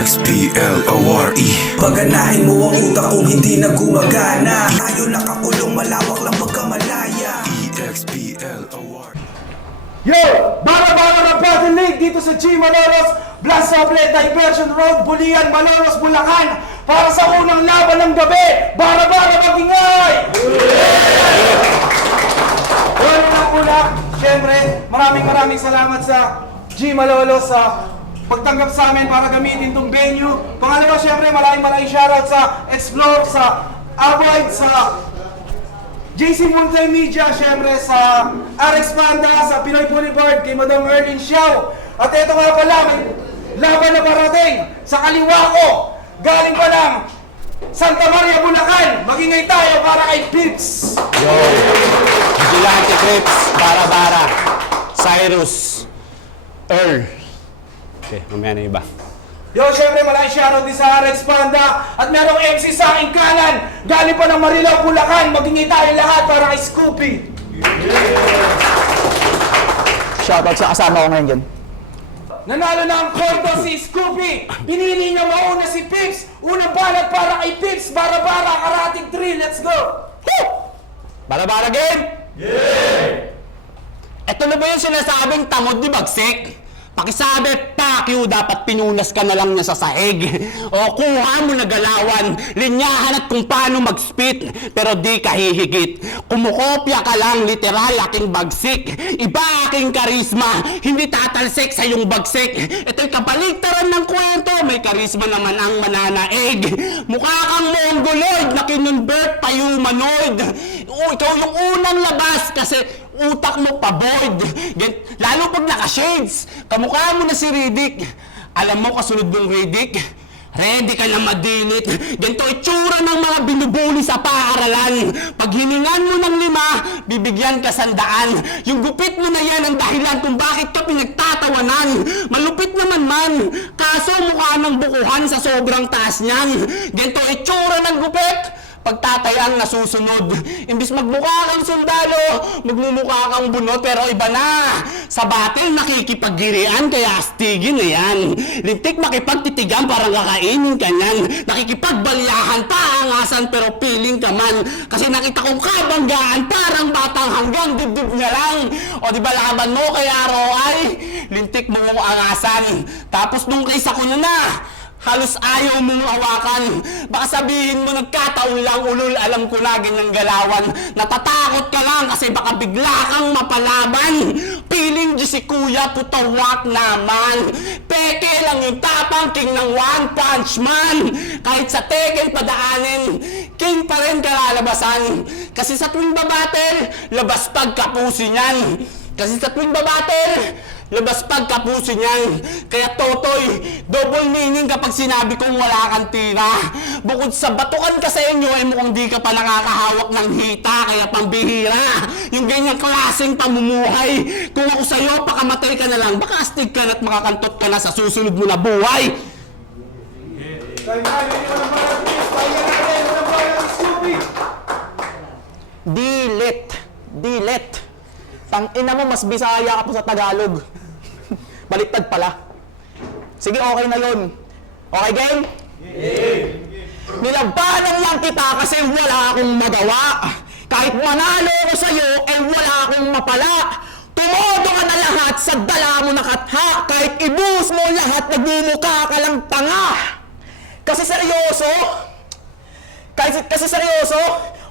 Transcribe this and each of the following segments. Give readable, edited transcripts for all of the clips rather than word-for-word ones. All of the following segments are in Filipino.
EXPLORE. Paganahin mo ang utak kung hindi na gumagana. Tayo nakakulong, malawak lang pagkamalaya. EXPLORE. Yo! Bara-bara ng Battle League dito sa G. Malolos, Blas Soble, Diversion Road, Bulian, Malolos, Bulacan. Para sa unang laban ng gabi, bara-bara mag-ingay! Una, syempre, maraming salamat sa G. Malolos sa pagtanggap sa amin para gamitin tong venue. Pangalawa, syempre, maraming shoutout sa Explore, sa Avoid, sa JC Multimedia, syempre sa RX Panda, sa Pinoy Boulevard, kay Madam Erlyn Xiao. At ito nga pala, may laban na parating sa kaliwa ko. Galing pa lang Santa Maria, Bulacan. Magingay tayo para kay Pips. Yo! Vigilante Crips, Bara-Bara, Cyrus, Earl. Okay, mamaya na iba. Yo, syempre maraming shoutout din sa RX Panda. At merong MC sa aking kanan. Galing pa ng Marilao, Bulacan. Magingay tayo lahat para kay Scoopy. Shoutout sa kasama ko ngayon dyan. Nanalo na ang kondo si Scoopy. Pinili niya mauna si Pips. Unang balat para kay Pips. Bara-bara, karating 3. Let's go! Woo! Bara-Bara game! Yeah! Ito na ba yung sinasabing tamod ni Bagsik? Pakisabi, pakyo, dapat pinunas ka na lang niya sa sahig. O kuha mo na galawan, linyahan at kung paano mag-spit, pero di ka hihigit. Kumukopya ka lang, literal, aking bagsik. Iba aking karisma, hindi tatalsik sa iyong bagsik. Ito'y kabaligtaran ng kwento, may karisma naman ang mananaig. Mukha kang mongoloid na kinonvert pa humanoid. O, ikaw yung unang labas kasi utak mo pa-void. Lalo pag naka-shades, kamukha mo na si Riddick. Alam mo kasunod ng Riddick? Ready ka na madinit. Ganito itsura ng mga binubuli sa paaralan. Pag hiningan mo ng 5, bibigyan ka 100. Yung gupit mo na yan ang dahilan kung bakit ka pinagtatawanan. Malupit naman man, kaso mukha ng bukuhan sa sobrang taas niyan. Ganito itsura ng gupit. Pagtatayang nasusunod. Imbis magmukha kang sundalo, magmumukha kang bunot, pero iba na. Sa battle, nakikipaggirian, kaya astigin na yan. Lintik makipagtitigan, parang kakainin ka niyan. Nakikipagbalyahan, paangasan, pero piling ka man. Kasi nakita kong kabanggaan, parang batang hanggang dibdib niya lang. O di ba laban mo kay Aroay? Lintik mo mong angasan. Tapos nung kaysa ko na, halos ayaw mong hawakan. Baka sabihin mo nagkataon lang ulol, alam ko na ganyang galawan. Natatakot ka lang kasi baka bigla kang mapalaban. Piling di si kuya, putawak naman. Peke lang yung tapang king ng One Punch Man. Kahit sa Tekken padaanin, king pa rin kalalabasan. Kasi sa tuwing babattle, labas pagkapusi niyan. Kasi sa tuwing babattle, labas pagkapuso niyan. Kaya Totoy, double meaning kapag sinabi kong wala kang tira. Bukod sa batukan ka sa inyo, ay mukhang di ka pa nakakahawak ng hita, kaya pambihira. Yung ganyang klaseng pamumuhay. Kung ako sa'yo, pakamatay ka na lang, baka astig ka na at makakantot ka na sa susunod mo na buhay. Delete. Tangina mo, mas Bisaya ka po sa Tagalog. Baliktad pala. Sige, okay na yun. Okay, game? Nilabanan lang kita kasi wala akong magawa. Kahit manalo ko sa'yo, wala akong mapala. Tumodo ka na lahat sa dala mo na katha. Kahit ibuhos mo lahat, nagmumukha ka lang tanga. Kasi seryoso,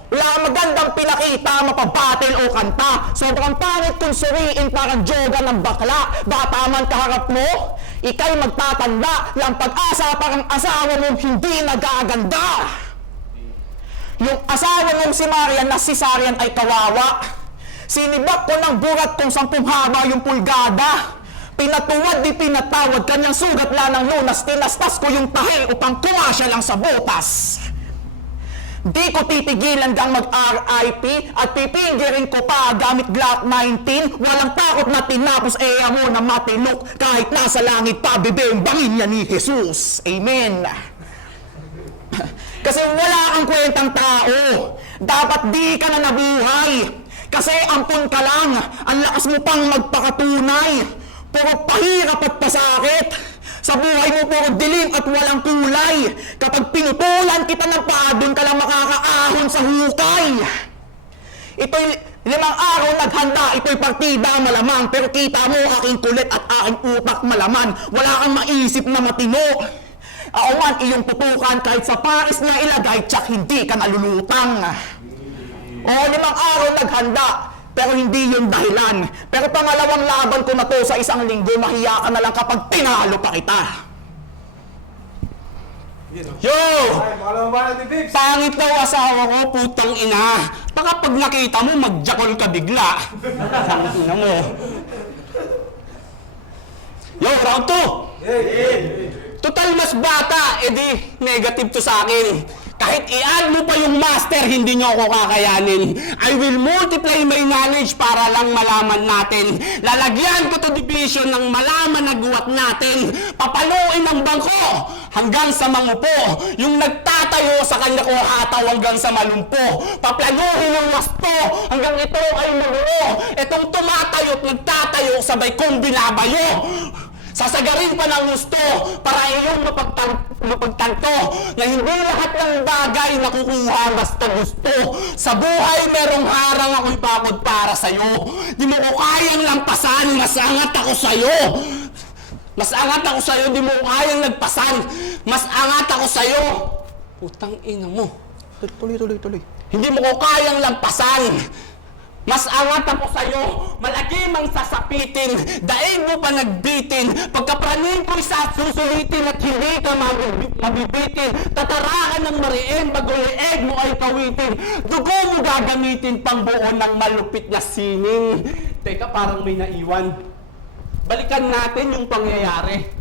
wala kang magandang pinakita, mapabattle o kanta. Sobrang pangit kung suriin parang joga ng bakla. Bata man kaharap mo, ika'y magtatanda. Lang pag-asa parang asawa mong hindi nagaganda. Yung asawa mong si Marian na si Sarian ay kawawa. Sinibak ko ng burat kung 10 haba yung pulgada. Pinatuwad di pinatawad, kanyang sugat lang ng lunas. Tinastas ko yung tahi upang kuha siya lang sa butas. Di ko titigilan gang mag-RIP at pipinggirin ko pa gamit Glock 19. Walang takot na tinapos mo na matinok kahit nasa langit pa bibimbangin niya ni Jesus. Amen. Kasi wala kang kwentang tao. Dapat di ka na nabuhay. Kasi ampun ka lang. Ang lakas mo pang magpakatunay. Puro pahirap at pasakit. Sa buhay mo puro dilim at walang kulay. Kapag pinutulan kita ng paa, doon ka lang makakaahon sa hukay. Ito'y 5 araw naghanda, ito'y partida malamang. Pero kita mo aking kulit at aking utak malaman. Wala kang maisip na matino. Ako man iyong tutukan kahit sa paris na ilagay, tsak hindi ka nalulutang. Oo, 5 araw naghanda, pero hindi yun dahilan. Pero pangalawang laban ko na to sa 1 linggo, mahiya ka na lang kapag tinalo pa kita. Yo! Ay, pangalawang banat ni Vips. Pangit daw asawa ko, putang ina. Baka pag nakita mo, magjakol ka bigla. Pangit ina mo. Yo, round 2! Total mas bata, edi negative to sa akin. Kahit i-add mo pa yung master, hindi nyo ako kakayanin. I will multiply my knowledge para lang malaman natin. Lalagyan ko to division ng malaman na guwat natin. Papaluin ng bangko hanggang sa mangupo. Yung nagtatayo sa kanya ko hataw hanggang sa malumpo. Paplanuhin ng wasto hanggang ito ay magulo. Itong tumatayo at nagtatayo sabay kong binabayo. Sasagarin pa ng gusto para iyong mapagtanto na hindi lahat ng bagay nakukuha basta gusto. Sa buhay merong harang ako'y bakod para sa'yo. Di mo ko kayang lampasan, mas angat ako sa'yo. Mas angat ako sa'yo, di mo ko kayang nagpasan. Mas angat ako sa'yo. Putang ina mo. Tuloy. Hindi mo ko kayang lampasan. Mas angat ako sa'yo, malaki mang sasapitin, daig mo pa nagbitin, pagkapraning ko'y susulitin at hindi ka mabibitin, tatarakan ng mariin, bago leeg mo ay kawitin, dugo mo gagamitin pang buo ng malupit na sining. Teka, parang may naiwan. Balikan natin yung pangyayari.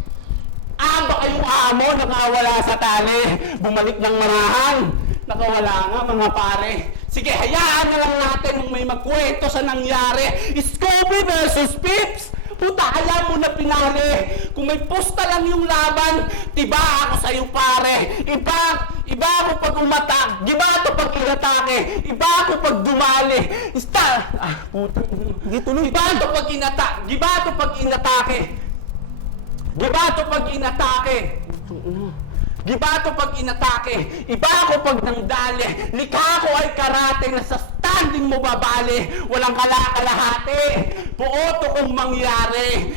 Baka yung amo nakawala sa tali, bumalik ng marahan, nakawala nga mga pare. Sige, hayaan na lang natin nung may magkwento sa nangyari. Scooby versus Pips! Puta, alam mo na pinare. Kung may pusta lang yung laban, tiba ako sa'yo pare. Iba ako pag umatak, giba to pag inatake. Iba ako pag dumali. Puta. Iba to pag inatak, giba to pag inatake. Giba to pag inatake. Giba to pag inatake, iba ako pag nangdali, likha ko ay karate na sa standing mo babali, walang kalakalahati, buo to kung mangyari.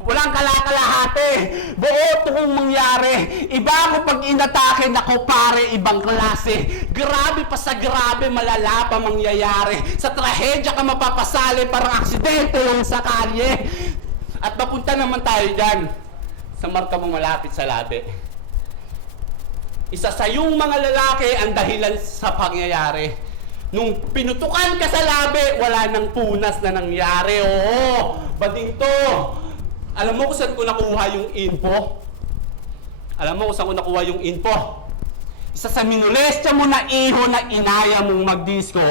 Walang kalakalahati, buo to kung mangyari, iba ako pag inatake, nako pare, ibang klase. Grabe pa sa grabe, malala pa mangyayari. Sa trahedya ka mapapasali, parang aksidente lang sa kalye. At papunta naman tayo dyan, sa marka mong malapit sa labi. Isa sa yung mga lalaki ang dahilan sa pangyayari. Nung pinutukan ka sa labi, wala nang punas na nangyari. Oo, bading to. Alam mo kung saan ko nakuha yung info? Isa sa minulestya mo na iho na inaya mong magdisco.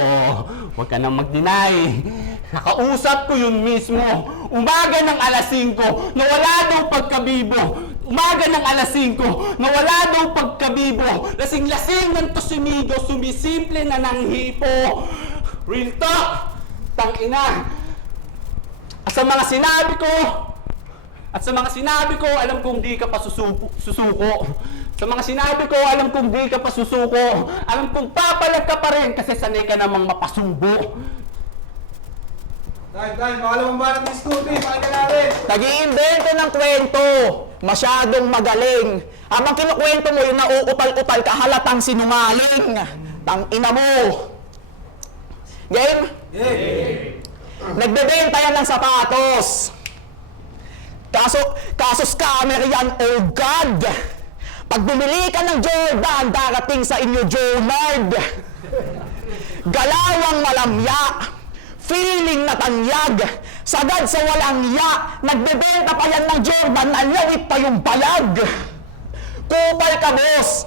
Huwag ka nang mag-deny. Nakausap ko yun mismo. Umaga ng 5:00, nawala daw pagkabibo. Umaga ng 5:00, nawala daw pagkabibo. Lasing-lasing ng tusumigo, sumisimple na ng hipo. Real talk! Tangina! At sa mga sinabi ko, alam kong di ka pa susuko. Sa mga sinabi ko, alam kong di ka pa susuko. Alam kong papalag ka pa rin kasi sanay ka namang mapasubo. Time, pangalawang banat ni Scooby, pakinggan natin. Nag-iimbento ng kwento, masyadong magaling. Habang kinukwento mo yung nauutal-utal ka, halatang sinungaling. Tangina mo. Game? Nagbebenta yan ng sapatos. Kaso scammer yan, oh God. Pag bumili ka ng Jordan, darating sa inyo Jonard. Galawang malamya, feeling na tanyag, sagad sa walang ya, nagbebenta pa yan ng Jordan, nalawit pa yung balag. Kupal ka, boss.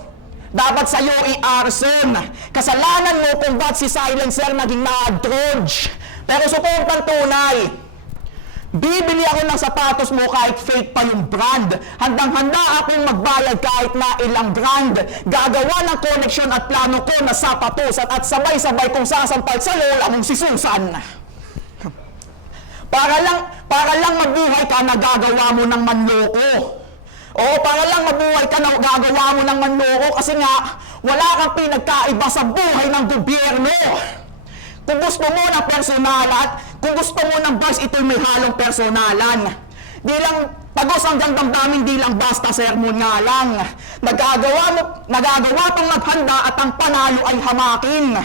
Dapat sa'yo i-arson. Kasalanan mo kung ba't si Silencer naging na-drudge. Pero suportang tunay. Bibili ako ng sapatos mo kahit fake pa yung brand. Handang-handa akong magbayad kahit na ilang brand. Gagawa ng koneksyon at plano ko na sapatos at sabay-sabay kong sasampal sa lola mong si Susan. Para lang mabuhay ka, nagagawa mo ng manloko. Oo, para lang mabuhay ka na gagawa mo ng manloko kasi nga, wala kang pinagkaiba sa buhay ng gobyerno. Kung gusto mo ng personalan, kung gusto mo ng bars, ito'y may halong personalan. Di lang tagos hanggang damdamin, di lang basta sermon nga lang. Nagagawa pang maghanda at ang panalo ay hamakin.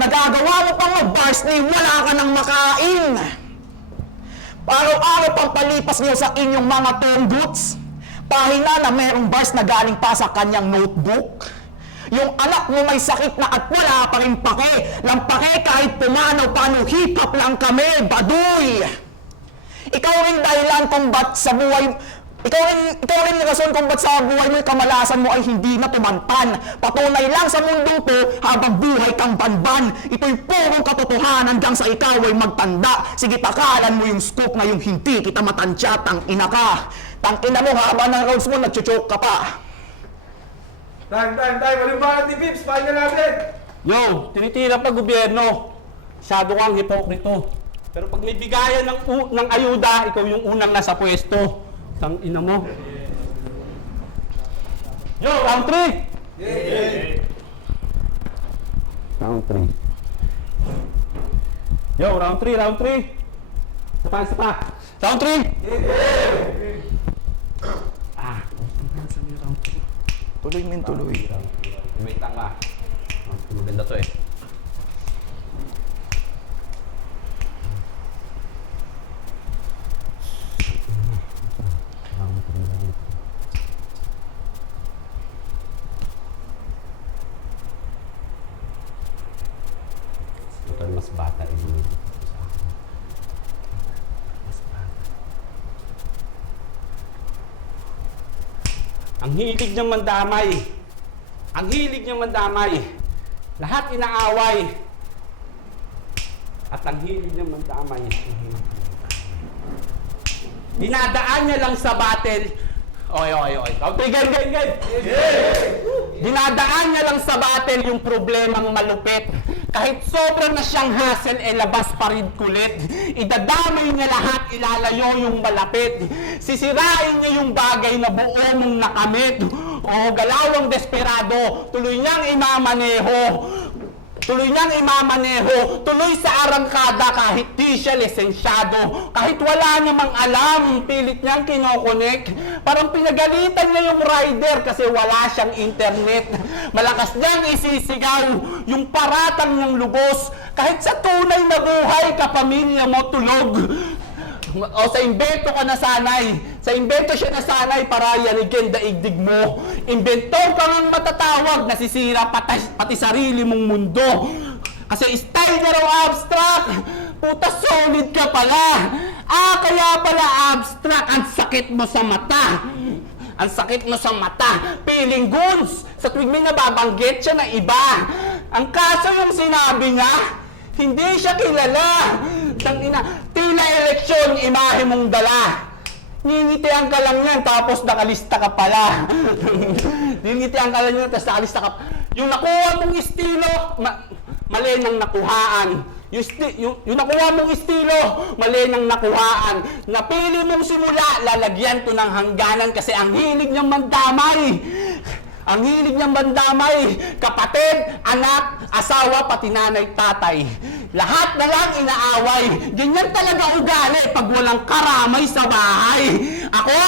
Nagagawa mo pang mag-bars ni wala ka nang makain. Araw-araw pang palipas niyo sa inyong mga tungguts. Pahina na merong bars na galing pa sa kanyang notebook. Yung anak mo may sakit na at wala pa rin pake. Lampake kahit pumanaw, paano hip-hop lang kami, baduy. Ikaw rin dahilan kung ba't sa buhay, ikaw rin rason kung ba't sa buhay mo kamalasan mo ay hindi na tumanpan. Patunay lang sa mundo to habang buhay kang banban. Ito'y purong katotohanan hanggang sa ikaw ay magtanda. Sige, takalan mo yung scoop na yung hindi kita matansya, tang-ina ka. Tang-ina mo, haba ng rounds mo, nagchuchok ka pa. Time! Walimbanat ni Pips, pahinga natin! Yo, tinitira pa gobyerno. Masyado kang hipokrito. Pero pag may bigayan ng ayuda, ikaw yung unang nasa pwesto. Tang ina mo. Yo, round 3! Round 3. Yo, round 3. Isa pa. Round 3! Tuloy, men, tuloy. Wait lang ka. Maganda to eh. Ito mas bata eh. Mas bata. Ang hilig niyang mandamay. Ang hilig niyang mandamay. Lahat inaaway. At ang hilig niyang mandamay. Dinadaan niya lang sa battle. Oy. Gan. Dinadaan niya lang sa battle yung problemang malupit. Kahit sobrang na siyang hassle, labas pa rin kulit. Idadamay niya lahat, ilalayo yung malapit. Sisirain niya yung bagay na buo mong nakamit. O galawang desperado, tuloy niyang imamaneho. Tuloy sa arangkada kahit di siya lisensyado. Kahit wala namang alam, pilit niyang kinokonek. Parang pinagalitan niya yung rider kasi wala siyang internet. Malakas niyang isisigaw yung paratang niyang lubos. Kahit sa tunay na buhay, kapamilya mo tulog. O sa imbento ka nasanay. Sa imbento siya nasanay para yanigin daigdig mo. Inventor ka ng matatawag, nasisira pati sarili mong mundo. Kasi style na raw abstract. Puta, solid ka pala. Kaya pala abstract. Ang sakit mo sa mata. Feeling goods. Sa tuwing may nababanggit siya na iba. Ang kaso yung sinabi niya, hindi siya kilala. Tila eleksyon, imahe mong dala. Ningitian ka lang yan, tapos nakalista ka pala. Ningitian ka lang yan, tapos nakalista ka. Yung nakuha mong estilo, mali nang nakuhaan. Yung nakuha mong estilo, mali nang nakuhaan. Napili mong simula, lalagyan to ng hangganan kasi ang hilig niyang mandamay. Kapatid, anak, asawa, pati nanay, tatay. Lahat na lang inaaway. Ganyan talaga ugali pag walang karamay sa bahay. Ako,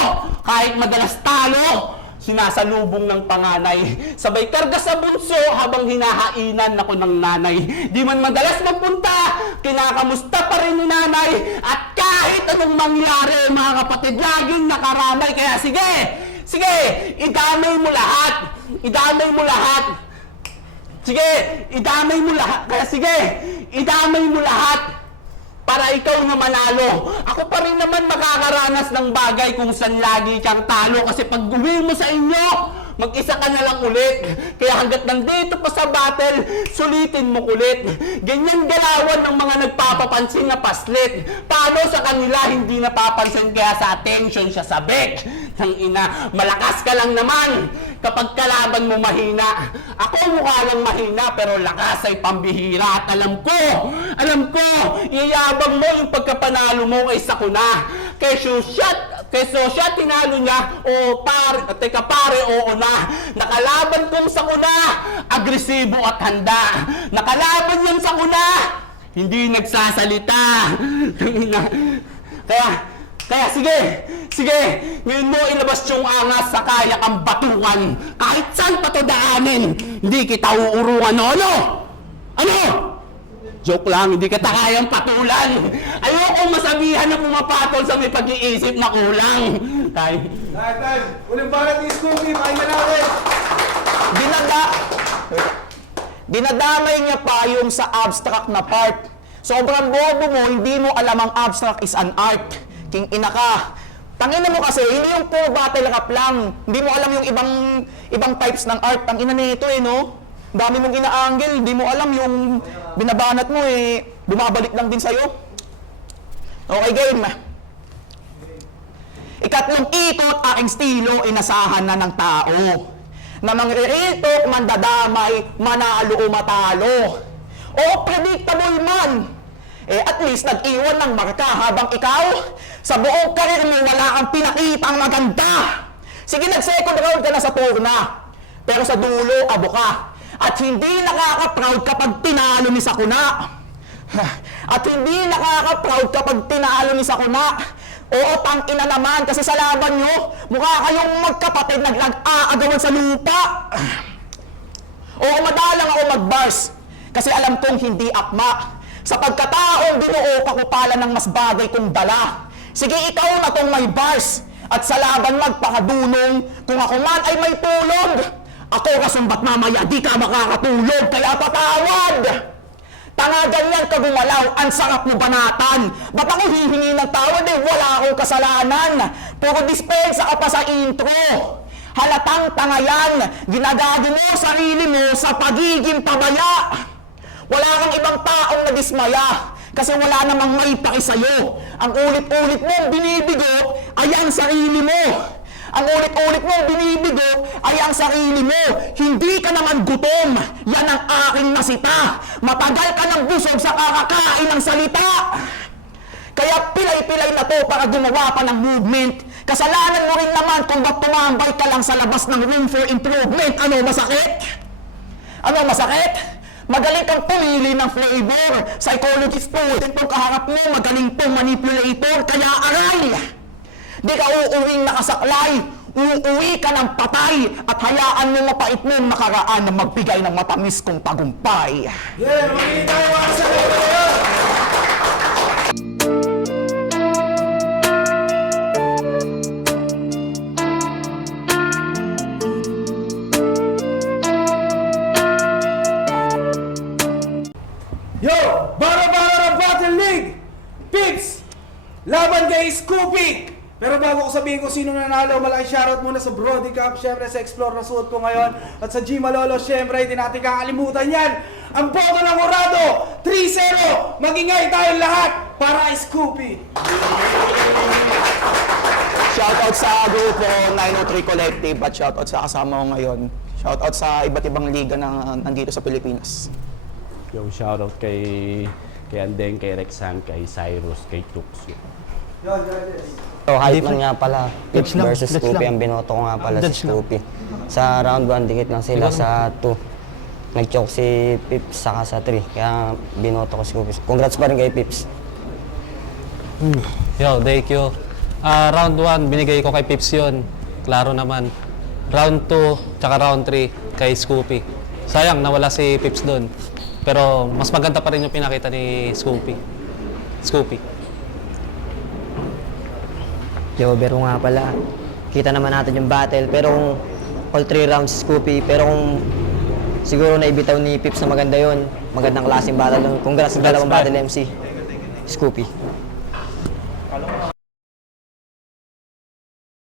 kahit madalas talo, sinasalubong ng panganay. Sabay karga sa bunso habang hinahainan ako ng nanay. Di man madalas magpunta, kinakamusta pa rin ni nanay. At kahit anong mangyari, mga kapatid, laging nakaramay. Kaya sige, idamay mo lahat. Idamay mo lahat para ikaw na manalo. Ako pa rin naman makakaranas ng bagay kung saan lagi kang talo. Kasi pag uwi mo sa inyo, mag-isa ka na lang ulit. Kaya hanggat nandito pa sa battle, sulitin mo kulit. Ganyan galawan ng mga nagpapapansin na paslit. Paano sa kanila hindi napapansin kaya sa attention siya sabik? Nang ina, malakas ka lang naman kapag kalaban mo mahina. Ako mukha lang mahina pero lakas ay pambihira. At alam ko, iyayabang mo yung pagkapanalo mo kaysa ko na. Kaya shot Keso siya, tinalo niya, o pare, teka pare, oo na. Nakalaban kong sakuna, agresibo at handa. Nakalaban yung sakuna, hindi nagsasalita. Kaya sige, ngayon mo ilabas yung angas sa kaya kang batukan. Kahit saan pa to daanin, hindi kita uurungan, ano? Ano? Joke lang, hindi kita kayang patulan. Ayokong masabihan na pumapatol sa may pag-iisip na kulang. Tay. Uling balat ni Scooby, pakinggan natin. Dinadamay niya pa yung sa abstract na part. Sobrang bobo mo, hindi mo alam ang abstract is an art. King ina ka. Tangina mo kasi, hindi yung puro battle rap lang. Hindi mo alam yung ibang types ng art. Tangina nito no? Dami mong ina-angle, hindi mo alam yung binabanat mo bumabalik lang din sa'yo. Okay, game. Ikatlong ikot, aking estilo, inasahan na ng tao. Na mangriritok, mandadamay, manalo o matalo. O predictable man. At least nag-iwan ng marka habang ikaw, sa buong karir mo wala kang pinakitang maganda. Sige, nag-second round ka na sa turna. Pero sa dulo, abo ka. At hindi nakaka-proud kapag tinalo ni Sakuna. At hindi nakaka-proud kapag tinalo ni Sakuna. Oo, tangina naman kasi sa laban nyo, mukha kayong magkapatid nag-aagawan sa lupa. Oo, madalang ako mag-bars kasi alam kong hindi akma. Sa pagkataong binuo ka ko pala ng mas bagay kong dala. Sige, ikaw na tong may bars. At sa laban magpakadunong, kung ako man ay may tulong. Ako kasumbat mamaya, di ka makakatulog, kaya patawad! Tanga ganyan ka gumalaw, ang sarap mo banatan. Ba't ako hihingi ng tawad wala akong kasalanan. Puro dispensa ka pa sa intro. Halatang tanga yan, ginagago mo sarili mo sa pagiging pabaya. Wala kang ibang taong nadismaya, kasi wala namang may paki sa'yo. Ang ulit-ulit mong binibigo ay ang sarili mo. Ang ulit-ulit mong binibigo ay ang sarili mo. Hindi ka naman gutom. Yan ang aking nasita. Matagal ka ng busog sa kakakain ng salita. Kaya pilay-pilay na to para gumawa pa ng movement. Kasalanan mo rin naman kung ba't tumambay ka lang sa labas ng room for improvement. Ano, masakit? Ano, masakit? Magaling kang pumili ng flavor. Psychologist po, itong kaharap mo, magaling pong manipulator. Kaya aray! Di ka uuwing nakasaklay, uuwi ka ng patay, at hayaan mo mapait mong nakaraan na magbigay ng matamis kong tagumpay. Yeah, magiging tayo mga sa ngayon. Yo! Bara-bara Battle League! Pips! Laban kay Scoopy! Pero bago ko sabihin kung sino nanalo, malaking shoutout muna sa Brody Cup, syempre sa Explore na suot ko ngayon, at sa G Malolo, syempre, hindi natin kakalimutan yan. Ang boto ng Orado, 3-0! Magingay tayong lahat para Scoopy! Shoutout sa grupo 903 Collective at shoutout sa kasama ko ngayon. Shoutout sa iba't ibang liga na nandito sa Pilipinas. Yung shoutout kay Andeng, kay Rexan, kay Cyrus, kay Tuxio. So, hype man nga pala, Pips versus Scoopy. Ang binoto ko nga pala si Scoopy. Sa round 1, dikit lang sila. Sa 2, nag-choke si Pips saka sa 3. Kaya binoto ko si Scoopy. Congrats pa rin kay Pips. Yo, thank you. Round 1, binigay ko kay Pips yun. Klaro naman. Round 2, tsaka round 3, kay Scoopy. Sayang, nawala si Pips doon. Pero mas maganda pa rin yung pinakita ni Scoopy. Yo, Bero nga pala. Kita naman natin yung battle. Pero kung all 3 rounds Scoopy, pero kung siguro naibitaw ni Pips na maganda yun, magandang klaseng battle. Congrats sa dalawang battle MC. Scoopy.